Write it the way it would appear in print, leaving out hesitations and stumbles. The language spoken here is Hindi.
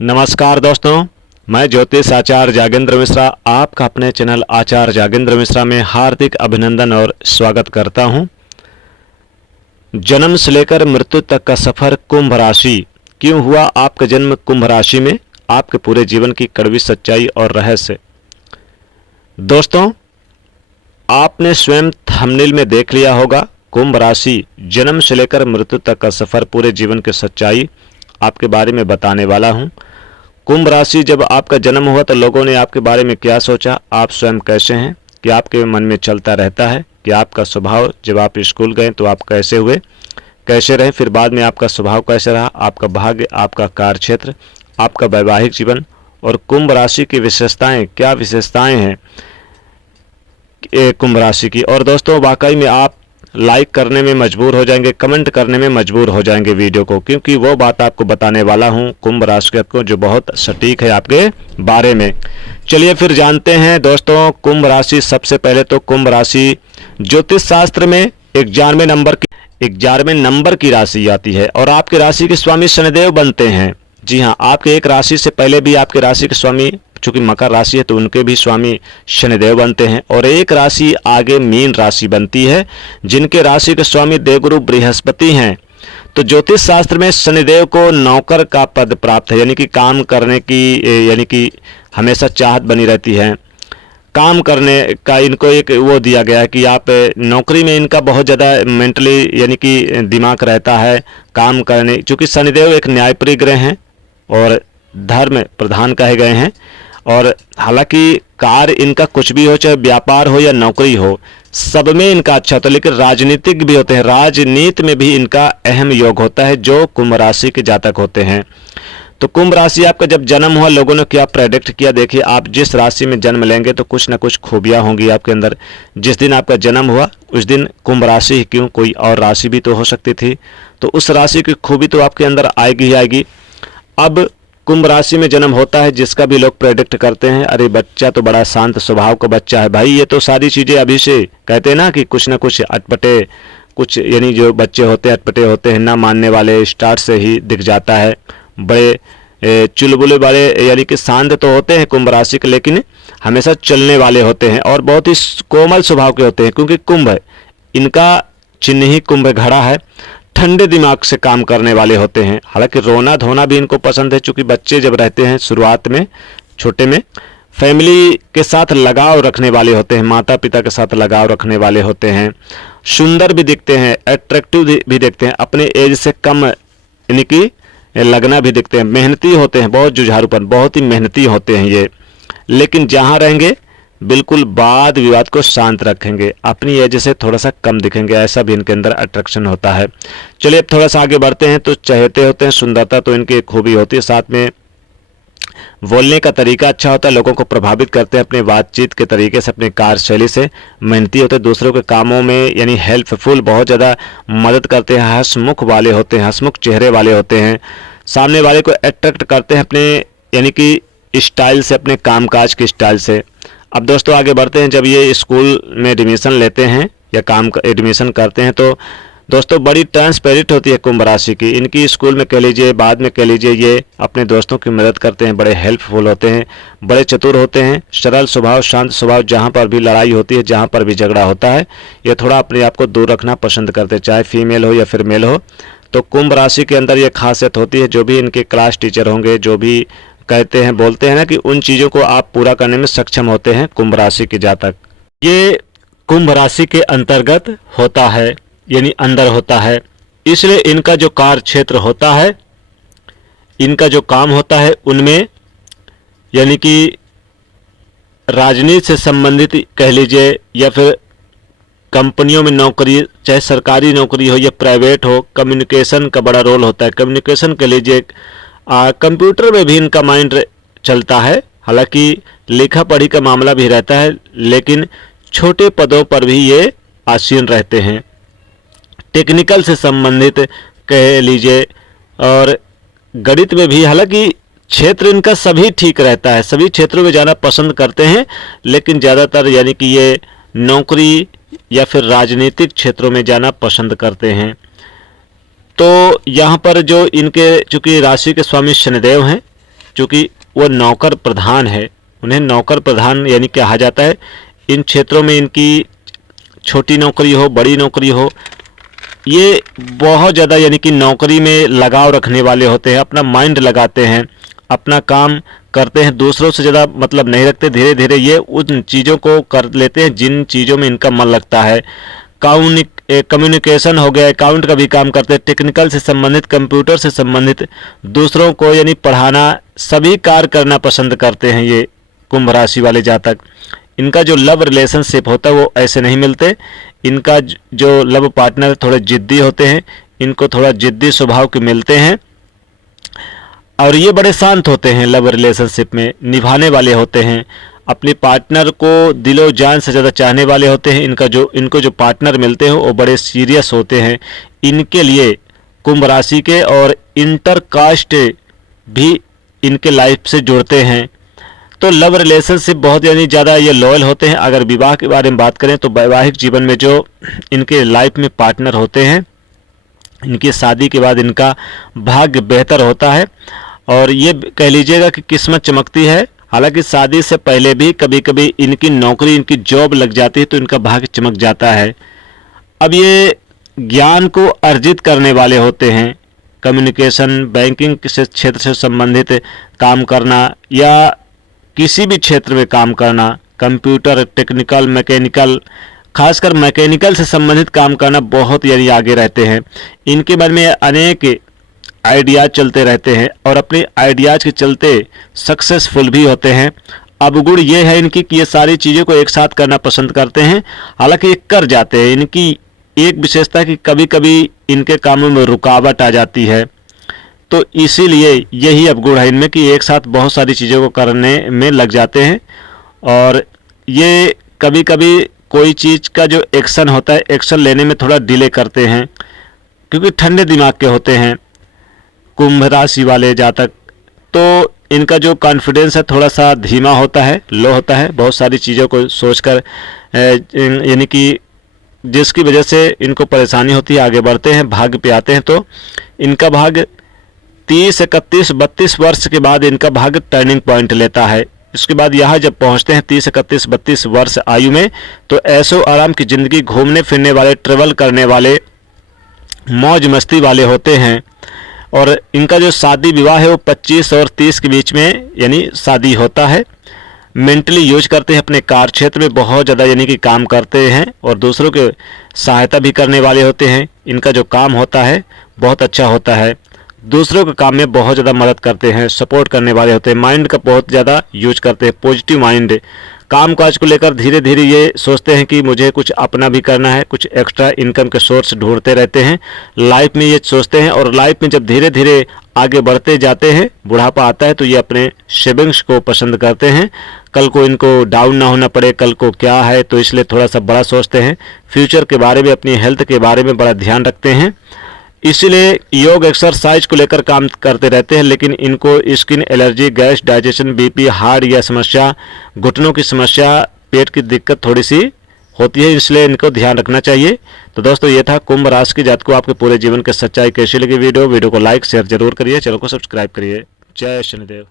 नमस्कार दोस्तों, मैं ज्योतिष आचार्य जागेंद्र मिश्रा आपका अपने चैनल आचार्य जागेंद्र मिश्रा में हार्दिक अभिनंदन और स्वागत करता हूं। जन्म से लेकर मृत्यु तक का सफर कुंभ राशि। क्यों हुआ आपका जन्म कुंभ राशि में? आपके पूरे जीवन की कड़वी सच्चाई और रहस्य। दोस्तों, आपने स्वयं थंबनेल में देख लिया होगा, कुंभ राशि जन्म से लेकर मृत्यु तक का सफर, पूरे जीवन की सच्चाई आपके बारे में बताने वाला हूं। कुंभ राशि जब आपका जन्म हुआ तो लोगों ने आपके बारे में क्या सोचा, आप स्वयं कैसे हैं, कि आपके मन में चलता रहता है कि आपका स्वभाव, जब आप स्कूल गए तो आप कैसे हुए, कैसे रहे, फिर बाद में आपका स्वभाव कैसे रहा, आपका भाग्य, आपका कार्यक्षेत्र, आपका वैवाहिक जीवन और कुंभ राशि की विशेषताएं, क्या विशेषताएं हैं कुंभ राशि की। और दोस्तों, वाकई में आप लाइक करने में मजबूर हो जाएंगे, कमेंट करने में मजबूर हो जाएंगे वीडियो को, क्योंकि वो बात आपको बताने वाला हूं कुंभ राशि को जो बहुत सटीक है आपके बारे में। चलिए फिर जानते हैं दोस्तों कुंभ राशि। सबसे पहले तो कुंभ राशि ज्योतिष शास्त्र में 11वें नंबर की राशि आती है और आपकी राशि के स्वामी शनिदेव बनते हैं। जी हाँ, आपके एक राशि से पहले भी आपके राशि के स्वामी, चूंकि मकर राशि है तो उनके भी स्वामी शनिदेव बनते हैं, और एक राशि आगे मीन राशि बनती है जिनके राशि के स्वामी देवगुरु बृहस्पति हैं। तो ज्योतिष शास्त्र में शनिदेव को नौकर का पद प्राप्त है, यानी कि काम करने की, यानी कि हमेशा चाहत बनी रहती है, काम करने का इनको एक वो दिया गया है कि आप नौकरी में इनका बहुत ज़्यादा मेंटली, यानी कि दिमाग रहता है काम करने, चूँकि शनिदेव एक न्यायप्रिय ग्रह हैं और धर्म प्रधान कहे गए हैं। और हालांकि कार्य इनका कुछ भी हो, चाहे व्यापार हो या नौकरी हो, सब में इनका अच्छा होता है, लेकिन राजनीतिक भी होते हैं, राजनीति में भी इनका अहम योग होता है जो कुंभ राशि के जातक होते हैं। तो कुंभ राशि आपका जब जन्म हुआ, लोगों ने क्या प्रेडिक्ट किया? देखिए, आप जिस राशि में जन्म लेंगे तो कुछ ना कुछ खूबियां होंगी आपके अंदर। जिस दिन आपका जन्म हुआ उस दिन कुंभ राशि ही क्यों, कोई और राशि भी तो हो सकती थी, तो उस राशि की खूबी तो आपके अंदर आएगी ही आएगी। अब कुंभ राशि में जन्म होता है जिसका भी लोग प्रेडिक्ट करते हैं, अरे बच्चा तो बड़ा शांत स्वभाव का बच्चा है। भाई, ये तो सारी चीज़ें अभी से कहते हैं ना कि कुछ ना कुछ अटपटे, कुछ यानी जो बच्चे होते हैं अटपटे होते हैं, ना मानने वाले, स्टार्ट से ही दिख जाता है। बड़े चुलबुले वाले, यानी कि शांत तो होते हैं कुंभ राशि के, लेकिन हमेशा चलने वाले होते हैं और बहुत ही कोमल स्वभाव के होते हैं, क्योंकि कुंभ है, इनका चिन्ह ही कुंभ घड़ा है। ठंडे दिमाग से काम करने वाले होते हैं। हालांकि रोना धोना भी इनको पसंद है, क्योंकि बच्चे जब रहते हैं शुरुआत में, छोटे में, फैमिली के साथ लगाव रखने वाले होते हैं, माता पिता के साथ लगाव रखने वाले होते हैं, सुंदर भी दिखते हैं, अट्रैक्टिव भी दिखते हैं, अपने एज से कम यानी कि लगना भी दिखते हैं, मेहनती होते हैं, बहुत जुझारूपन, बहुत ही मेहनती होते हैं ये। लेकिन जहाँ रहेंगे बिल्कुल वाद विवाद को शांत रखेंगे, अपनी एज से थोड़ा सा कम दिखेंगे, ऐसा भी इनके अंदर अट्रैक्शन होता है। चलिए अब थोड़ा सा आगे बढ़ते हैं। तो चहेते होते हैं, सुंदरता तो इनकी एक खूबी होती है, साथ में बोलने का तरीका अच्छा होता है, लोगों को प्रभावित करते हैं अपने बातचीत के तरीके से, अपनी कार्यशैली से, मेहनती होते हैं, दूसरों के कामों में यानी हेल्पफुल, बहुत ज़्यादा मदद करते हैं, हंसमुख वाले होते हैं, हंसमुख चेहरे वाले होते हैं, सामने वाले को अट्रैक्ट करते हैं अपने यानी कि स्टाइल से, अपने कामकाज के स्टाइल से। अब दोस्तों आगे बढ़ते हैं। जब ये स्कूल में एडमिशन लेते हैं या काम एडमिशन करते हैं तो दोस्तों बड़ी ट्रांसपेरेंट होती है कुंभ राशि की। इनकी स्कूल में कह लीजिए, बाद में कह लीजिए, ये अपने दोस्तों की मदद करते हैं, बड़े हेल्पफुल होते हैं, बड़े चतुर होते हैं, सरल स्वभाव, शांत स्वभाव। जहाँ पर भी लड़ाई होती है, जहाँ पर भी झगड़ा होता है, ये थोड़ा अपने आप को दूर रखना पसंद करते हैं, चाहे फीमेल हो या फिर मेल हो। तो कुंभ राशि के अंदर ये खासियत होती है। जो भी इनके क्लास टीचर होंगे, जो भी कहते हैं, बोलते हैं ना, कि उन चीज़ों को आप पूरा करने में सक्षम होते हैं कुंभ राशि के जातक। ये कुंभ राशि के अंतर्गत होता है, यानी अंदर होता है, इसलिए इनका जो कार्य क्षेत्र होता है, इनका जो काम होता है, उनमें यानी कि राजनीति से संबंधित कह लीजिए, या फिर कंपनियों में नौकरी, चाहे सरकारी नौकरी हो या प्राइवेट हो, कम्युनिकेशन का बड़ा रोल होता है। कम्युनिकेशन कह लीजिए, कंप्यूटर में भी इनका माइंड चलता है, हालांकि लिखा पढ़ी का मामला भी रहता है, लेकिन छोटे पदों पर भी ये आसीन रहते हैं। टेक्निकल से संबंधित कह लीजिए, और गणित में भी, हालांकि क्षेत्र इनका सभी ठीक रहता है, सभी क्षेत्रों में जाना पसंद करते हैं, लेकिन ज़्यादातर यानी कि ये नौकरी या फिर राजनीतिक क्षेत्रों में जाना पसंद करते हैं। तो यहाँ पर जो इनके, चूंकि राशि के स्वामी शनिदेव हैं, चूँकि वो नौकर प्रधान है, उन्हें नौकर प्रधान यानी कहा जाता है। इन क्षेत्रों में इनकी छोटी नौकरी हो, बड़ी नौकरी हो, ये बहुत ज़्यादा यानी कि नौकरी में लगाव रखने वाले होते हैं, अपना माइंड लगाते हैं, अपना काम करते हैं, दूसरों से ज़्यादा मतलब नहीं रखते। धीरे धीरे ये उन चीज़ों को कर लेते हैं जिन चीज़ों में इनका मन लगता है। कम्युनिकेशन हो गया, अकाउंट का भी काम करते हैं, टेक्निकल से संबंधित, कंप्यूटर से संबंधित, दूसरों को यानी पढ़ाना, सभी कार्य करना पसंद करते हैं ये कुंभ राशि वाले जातक। इनका जो लव रिलेशनशिप होता है वो ऐसे नहीं मिलते। इनका जो लव पार्टनर थोड़े जिद्दी होते हैं, इनको थोड़ा जिद्दी स्वभाव के मिलते हैं और ये बड़े शांत होते हैं, लव रिलेशनशिप में निभाने वाले होते हैं, अपने पार्टनर को दिलो जान से ज़्यादा चाहने वाले होते हैं। इनको जो पार्टनर मिलते हैं वो बड़े सीरियस होते हैं। इनके लिए कुंभ राशि के और इंटर कास्ट भी इनके लाइफ से जुड़ते हैं। तो लव रिलेशनशिप बहुत यानी ज़्यादा ये लॉयल होते हैं। अगर विवाह के बारे में बात करें तो वैवाहिक जीवन में जो इनके लाइफ में पार्टनर होते हैं, इनकी शादी के बाद इनका भाग्य बेहतर होता है और ये कह लीजिएगा कि किस्मत चमकती है। हालांकि शादी से पहले भी कभी कभी इनकी नौकरी, इनकी जॉब लग जाती है तो इनका भाग्य चमक जाता है। अब ये ज्ञान को अर्जित करने वाले होते हैं। कम्युनिकेशन, बैंकिंग से क्षेत्र से संबंधित काम करना या किसी भी क्षेत्र में काम करना, कंप्यूटर, टेक्निकल, मैकेनिकल, खासकर मैकेनिकल से संबंधित काम करना बहुत यानी आगे रहते हैं। इनके मन में अनेक आइडियाज चलते रहते हैं और अपने आइडियाज के चलते सक्सेसफुल भी होते हैं। अवगुण ये है इनकी कि ये सारी चीज़ों को एक साथ करना पसंद करते हैं, हालांकि ये कर जाते हैं। इनकी एक विशेषता कि कभी कभी इनके कामों में रुकावट आ जाती है, तो इसीलिए यही अवगुण है इनमें कि एक साथ बहुत सारी चीज़ों को करने में लग जाते हैं और ये कभी कभी कोई चीज़ का जो एक्शन होता है, एक्शन लेने में थोड़ा डिले करते हैं क्योंकि ठंडे दिमाग के होते हैं कुंभ राशि वाले जातक। तो इनका जो कॉन्फिडेंस है थोड़ा सा धीमा होता है, लो होता है, बहुत सारी चीज़ों को सोचकर यानी कि जिसकी वजह से इनको परेशानी होती है। आगे बढ़ते हैं, भाग्य पे आते हैं तो इनका भाग्य 30, 31, 32 वर्ष के बाद इनका भाग्य टर्निंग पॉइंट लेता है। इसके बाद यहाँ जब पहुँचते हैं 30, 31, 32 वर्ष आयु में, तो ऐशो आराम की ज़िंदगी, घूमने फिरने वाले, ट्रेवल करने वाले, मौज मस्ती वाले होते हैं। और इनका जो शादी विवाह है वो 25 और 30 के बीच में यानी शादी होता है। मेंटली यूज करते हैं, अपने कार्य क्षेत्र में बहुत ज़्यादा यानी कि काम करते हैं और दूसरों के सहायता भी करने वाले होते हैं। इनका जो काम होता है बहुत अच्छा होता है, दूसरों के काम में बहुत ज़्यादा मदद करते हैं, सपोर्ट करने वाले होते हैं, माइंड का बहुत ज़्यादा यूज करते हैं, पॉजिटिव माइंड। काम काज को लेकर धीरे धीरे ये सोचते हैं कि मुझे कुछ अपना भी करना है, कुछ एक्स्ट्रा इनकम के सोर्स ढूंढते रहते हैं लाइफ में, ये सोचते हैं। और लाइफ में जब धीरे धीरे आगे बढ़ते जाते हैं, बुढ़ापा आता है, तो ये अपने सेविंग्स को पसंद करते हैं। कल को इनको डाउन ना होना पड़े, कल को क्या है, तो इसलिए थोड़ा सा बड़ा सोचते हैं, फ्यूचर के बारे में, अपनी हेल्थ के बारे में बड़ा ध्यान रखते हैं। इसीलिए योग एक्सरसाइज को लेकर काम करते रहते हैं। लेकिन इनको skin allergy, gas, digestion, BP, heart या समस्या, घुटनों की समस्या, पेट की दिक्कत थोड़ी सी होती है, इसलिए इनको ध्यान रखना चाहिए। तो दोस्तों ये था कुंभ राशि के जातकों आपके पूरे जीवन की सच्चाई। कैसी लगी वीडियो को लाइक शेयर जरूर करिए, चैनल को सब्सक्राइब करिए। जय शनिदेव।